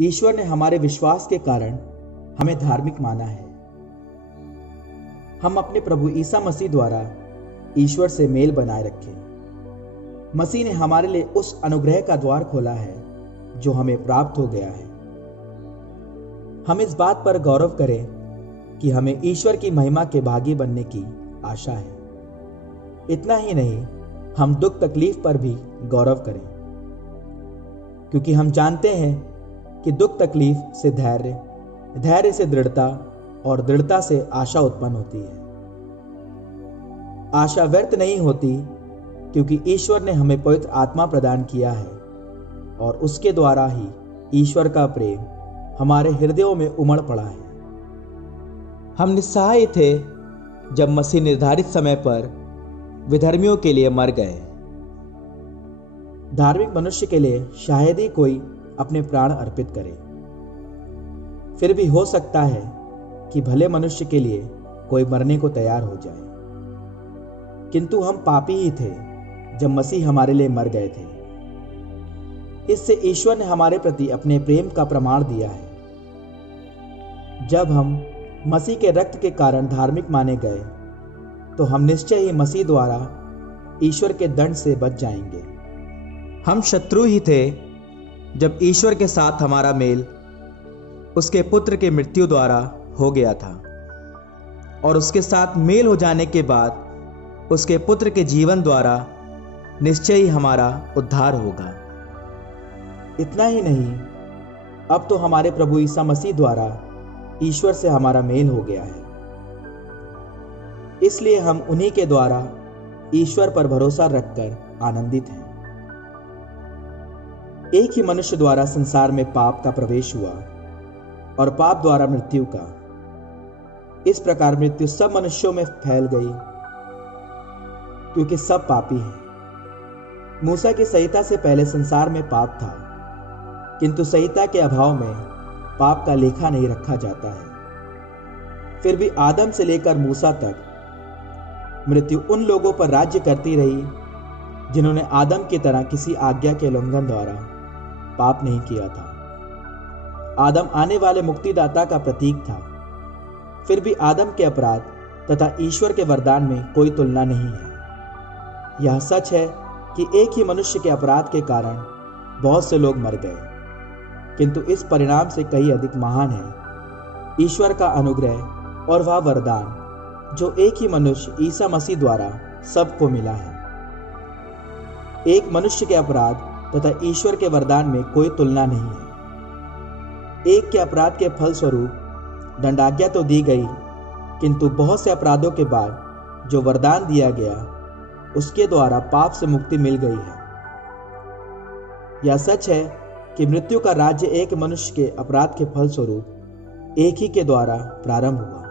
ईश्वर ने हमारे विश्वास के कारण हमें धार्मिक माना है। हम अपने प्रभु ईसा मसीह द्वारा ईश्वर से मेल बनाए रखें। मसीह ने हमारे लिए उस अनुग्रह का द्वार खोला है जो हमें प्राप्त हो गया है। हम इस बात पर गौरव करें कि हमें ईश्वर की महिमा के भागी बनने की आशा है। इतना ही नहीं, हम दुख तकलीफ पर भी गौरव करें, क्योंकि हम जानते हैं कि दुख तकलीफ से धैर्य, धैर्य से दृढ़ता और दृढ़ता से आशा उत्पन्न होती है। आशा व्यर्थ नहीं होती, क्योंकि ईश्वर ने हमें पवित्र आत्मा प्रदान किया है और उसके द्वारा ही ईश्वर का प्रेम हमारे हृदयों में उमड़ पड़ा है। हम निस्सहाय थे जब मसीह निर्धारित समय पर विधर्मियों के लिए मर गए। धार्मिक मनुष्य के लिए शायद ही कोई अपने प्राण अर्पित करे। फिर भी हो सकता है कि भले मनुष्य के लिए कोई मरने को तैयार हो जाए, किंतु हम पापी ही थे जब मसीह हमारे लिए मर गए थे। इससे ईश्वर ने हमारे प्रति अपने प्रेम का प्रमाण दिया है। जब हम मसीह के रक्त के कारण धार्मिक माने गए, तो हम निश्चय ही मसीह द्वारा ईश्वर के दंड से बच जाएंगे। हम शत्रु ही थे जब ईश्वर के साथ हमारा मेल उसके पुत्र के मृत्यु द्वारा हो गया था, और उसके साथ मेल हो जाने के बाद उसके पुत्र के जीवन द्वारा निश्चय ही हमारा उद्धार होगा। इतना ही नहीं, अब तो हमारे प्रभु ईसा मसीह द्वारा ईश्वर से हमारा मेल हो गया है। इसलिए हम उन्हीं के द्वारा ईश्वर पर भरोसा रखकर आनंदित हैं। एक ही मनुष्य द्वारा संसार में पाप का प्रवेश हुआ और पाप द्वारा मृत्यु का। इस प्रकार मृत्यु सब मनुष्यों में फैल गई, क्योंकि सब पापी हैं। मूसा की संहिता से पहले संसार में पाप था, किंतु संहिता के अभाव में पाप का लेखा नहीं रखा जाता है। फिर भी आदम से लेकर मूसा तक मृत्यु उन लोगों पर राज्य करती रही जिन्होंने आदम की तरह किसी आज्ञा के उल्लंघन द्वारा पाप नहीं किया था। आदम आने वाले मुक्तिदाता का प्रतीक था। फिर भी आदम के अपराध तथा ईश्वर के वरदान में कोई तुलना नहीं है। यह सच है कि एक ही मनुष्य के अपराध के कारण बहुत से लोग मर गए, किंतु इस परिणाम से कहीं अधिक महान है ईश्वर का अनुग्रह और वह वरदान जो एक ही मनुष्य ईसा मसीह द्वारा सबको मिला है। एक मनुष्य के अपराध तथा ईश्वर के वरदान में कोई तुलना नहीं है। एक के अपराध के फल स्वरूप दंडाज्ञा तो दी गई, किंतु बहुत से अपराधों के बाद जो वरदान दिया गया उसके द्वारा पाप से मुक्ति मिल गई है। यह सच है कि मृत्यु का राज्य एक मनुष्य के अपराध के फल स्वरूप एक ही के द्वारा प्रारंभ हुआ,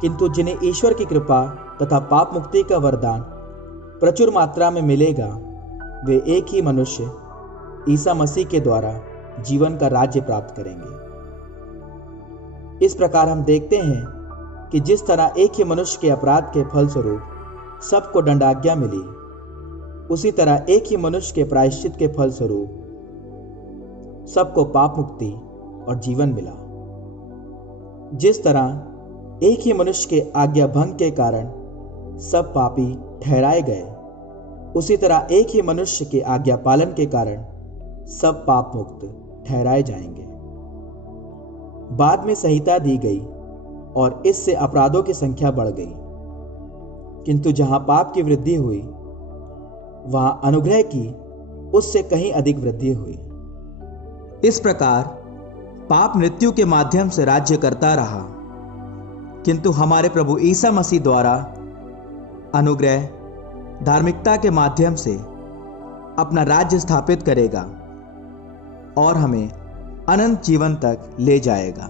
किंतु जिन्हें ईश्वर की कृपा तथा पाप मुक्ति का वरदान प्रचुर मात्रा में मिलेगा, वे एक ही मनुष्य ईसा मसीह के द्वारा जीवन का राज्य प्राप्त करेंगे। इस प्रकार हम देखते हैं कि जिस तरह एक ही मनुष्य के अपराध के फल स्वरूप सबको दंडाज्ञा मिली, उसी तरह एक ही मनुष्य के प्रायश्चित के फल स्वरूप सबको पाप मुक्ति और जीवन मिला। जिस तरह एक ही मनुष्य के आज्ञा भंग के कारण सब पापी ठहराए गए, उसी तरह एक ही मनुष्य के आज्ञा पालन के कारण सब पाप मुक्त ठहराए जाएंगे। बाद में संहिता दी गई और इससे अपराधों की संख्या बढ़ गई, किंतु जहां पाप की वृद्धि हुई, वहां अनुग्रह की उससे कहीं अधिक वृद्धि हुई। इस प्रकार पाप मृत्यु के माध्यम से राज्य करता रहा, किंतु हमारे प्रभु ईसा मसीह द्वारा अनुग्रह धार्मिकता के माध्यम से अपना राज्य स्थापित करेगा और हमें अनंत जीवन तक ले जाएगा।